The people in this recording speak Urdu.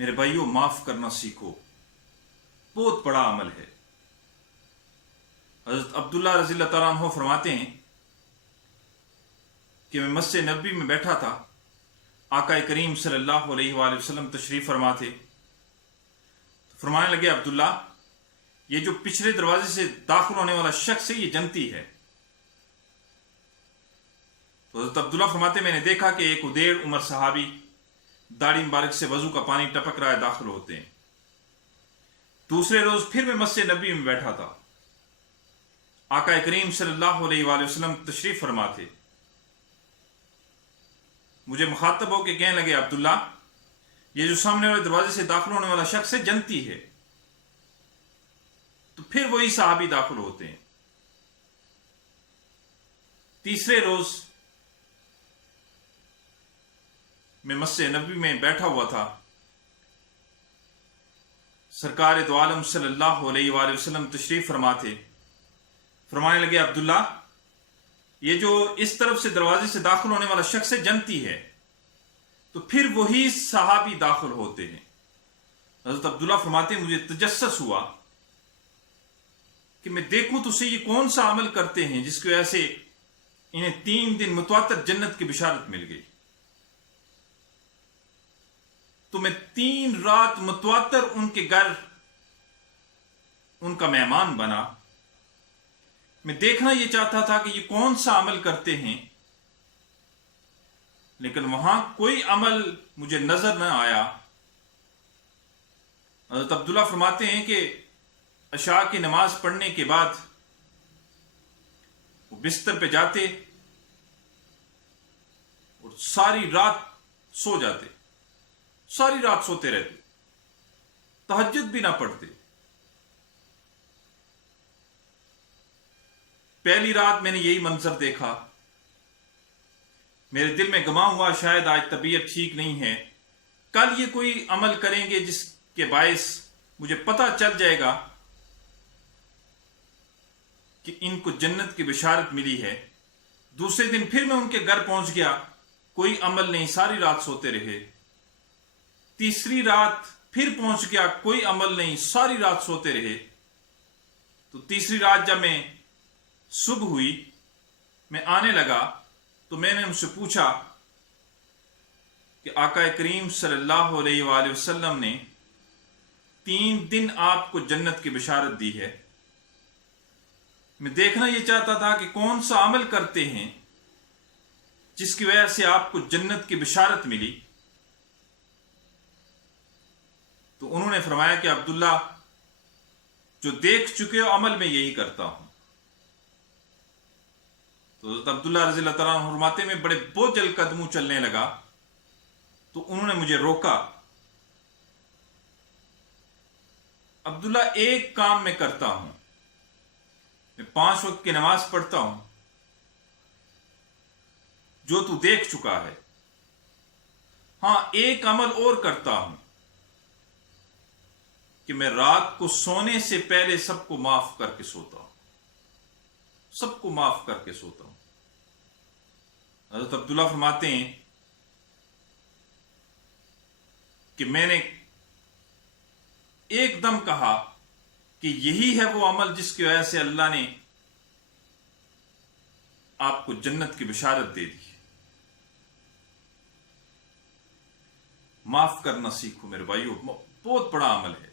میرے بھائیوں، معاف کرنا سیکھو، بہت بڑا عمل ہے۔ حضرت عبداللہ رضی اللہ تعالیٰ عنہ فرماتے ہیں کہ میں مسجد نبوی میں بیٹھا تھا، آقا کریم صلی اللہ علیہ وآلہ وسلم تشریف فرما تھے، فرمانے لگے عبداللہ، یہ جو پچھلے دروازے سے داخل ہونے والا شخص ہے یہ جنتی ہے۔ تو حضرت عبداللہ فرماتے میں نے دیکھا کہ ایک ادیڑ عمر صحابی داڑھی مبارک سے وضو کا پانی ٹپک رہا ہے، داخل ہوتے ہیں۔ دوسرے روز پھر میں مسجد نبوی میں بیٹھا تھا، آقا کریم صلی اللہ علیہ وآلہ وسلم تشریف فرما تھے، مجھے مخاطب ہو کے کہنے لگے عبداللہ، یہ جو سامنے والے دروازے سے داخل ہونے والا شخص ہے جنتی ہے۔ تو پھر وہی صحابی داخل ہوتے ہیں۔ تیسرے روز میں مسجد نبوی میں بیٹھا ہوا تھا، سرکار دو عالم صلی اللہ علیہ وآلہ وسلم تشریف فرما تھے، فرمانے لگے عبداللہ، یہ جو اس طرف سے دروازے سے داخل ہونے والا شخص ہے جنتی ہے۔ تو پھر وہی صحابی داخل ہوتے ہیں۔ حضرت عبداللہ فرماتے ہیں مجھے تجسس ہوا کہ میں دیکھوں تو صحیح یہ کون سا عمل کرتے ہیں جس کی وجہ سے انہیں 3 دن متواتر جنت کی بشارت مل گئی۔ تو میں 3 رات متواتر ان کے گھر ان کا مہمان بنا۔ میں دیکھنا یہ چاہتا تھا کہ یہ کون سا عمل کرتے ہیں، لیکن وہاں کوئی عمل مجھے نظر نہ آیا۔ حضرت عبداللہ فرماتے ہیں کہ عشاء کی نماز پڑھنے کے بعد وہ بستر پہ جاتے اور ساری رات سو جاتے، ساری رات سوتے رہتے، تہجد بھی نہ پڑھتے۔ پہلی رات میں نے یہی منظر دیکھا، میرے دل میں گما ہوا شاید آج طبیعت ٹھیک نہیں ہے، کل یہ کوئی عمل کریں گے جس کے باعث مجھے پتہ چل جائے گا کہ ان کو جنت کی بشارت ملی ہے۔ دوسرے دن پھر میں ان کے گھر پہنچ گیا، کوئی عمل نہیں، ساری رات سوتے رہے۔ تیسری رات پھر پہنچ گیا، کوئی عمل نہیں، ساری رات سوتے رہے۔ تو تیسری رات جب میں صبح ہوئی، میں آنے لگا تو میں نے ان سے پوچھا کہ آقا کریم صلی اللہ علیہ وآلہ وسلم نے 3 دن آپ کو جنت کی بشارت دی ہے، میں دیکھنا یہ چاہتا تھا کہ کون سا عمل کرتے ہیں جس کی وجہ سے آپ کو جنت کی بشارت ملی۔ تو انہوں نے فرمایا کہ عبداللہ، جو دیکھ چکے ہو عمل میں یہی کرتا ہوں۔ تو حضرت عبداللہ رضی اللہ تعالیٰ عنہ فرماتے میں بڑے بوجھل قدموں چلنے لگا، تو انہوں نے مجھے روکا۔ عبداللہ، ایک کام میں کرتا ہوں، میں 5 وقت کی نماز پڑھتا ہوں، جو تو دیکھ چکا ہے۔ ہاں، ایک عمل اور کرتا ہوں کہ میں رات کو سونے سے پہلے سب کو معاف کر کے سوتا ہوں، سب کو معاف کر کے سوتا ہوں۔ حضرت عبداللہ فرماتے ہیں کہ میں نے ایک دم کہا کہ یہی ہے وہ عمل جس کی وجہ سے اللہ نے آپ کو جنت کی بشارت دے دی۔ معاف کرنا سیکھو میرے بھائیو، بہت بڑا عمل ہے۔